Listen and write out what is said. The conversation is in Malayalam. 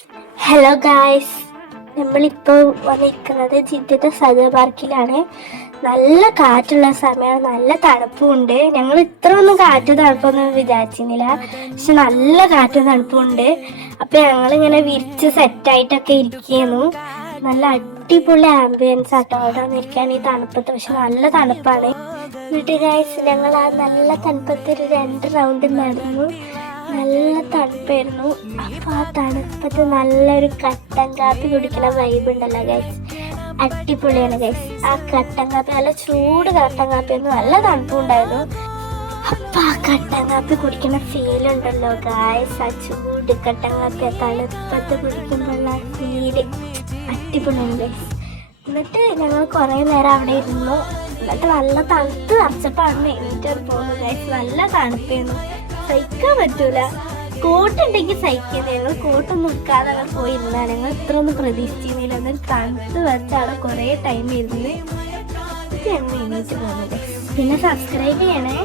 ഹലോ ഗായ്സ്, നമ്മളിപ്പോൾ വന്നിരിക്കുന്നത് ജിദ്ദത്തെ സദർ പാർക്കിലാണ്. നല്ല കാറ്റുള്ള സമയമാണ്, നല്ല തണുപ്പുണ്ട്. ഞങ്ങൾ ഇത്ര ഒന്നും കാറ്റ് തണുപ്പൊന്നും വിചാരിച്ചിരുന്നില്ല, പക്ഷെ നല്ല കാറ്റും തണുപ്പുണ്ട്. അപ്പം ഞങ്ങളിങ്ങനെ വിരിച്ച് സെറ്റായിട്ടൊക്കെ ഇരിക്കുന്നു. നല്ല അടിപൊളി ആംബിയൻസ് ആട്ടോ അവിടെ വന്നിരിക്കാൻ ഈ തണുപ്പത്ത്. പക്ഷെ നല്ല തണുപ്പാണ്. എന്നിട്ട് ഗായ്സ്, ഞങ്ങൾ ആ നല്ല തണുപ്പത്ത് ഒരു 2 റൗണ്ട് നടന്നു. നല്ല തണുപ്പായിരുന്നു. അപ്പോൾ ആ തണുപ്പത്ത് നല്ലൊരു കട്ടൻ കാപ്പി കുടിക്കുന്ന വൈബ് ഉണ്ടല്ലോ ഗൈസ്, അടിപൊളിയാണ് ഗൈസ്. ആ കട്ടൻ കാപ്പി നല്ല ചൂട് കട്ടൻ കാപ്പിയായിരുന്നു, നല്ല തണുപ്പുണ്ടായിരുന്നു. അപ്പം ആ കട്ടൻ കാപ്പി കുടിക്കുന്ന ഫീലുണ്ടല്ലോ ഗൈസ്, ആ ചൂട് കട്ടൻ കാപ്പി ആ തണുപ്പത്ത് കുടിക്കുമ്പോഴുള്ള ആ ഫീല് അടിപൊളിയാണ് ഗൈസ്. എന്നിട്ട് ഞങ്ങൾ കുറേ നേരം അവിടെ ഇരുന്നു. എന്നിട്ട് നല്ല തണുത്ത് നിറച്ചപ്പോൾ അവിടെ എണീറ്റ് പോകുന്നു ഗൈസ്. നല്ല തണുപ്പായിരുന്നു, സഹിക്കാൻ പറ്റൂല. കോട്ടുണ്ടെങ്കിൽ സഹിക്കുന്നത്. ഞങ്ങൾ കോട്ടൊന്നും നിൽക്കാതെ ഞങ്ങൾ പോയിരുന്നാണ്. ഞങ്ങൾ ഇത്ര ഒന്നും പ്രതീക്ഷിച്ചിരുന്നില്ല. എന്നൊരു തണുത്ത് വെച്ച അവിടെ കുറേ ടൈം ഇരുന്ന് ഞങ്ങൾ എണീറ്റ് പോകുന്നത്. പിന്നെ സബ്സ്ക്രൈബ് ചെയ്യണേ.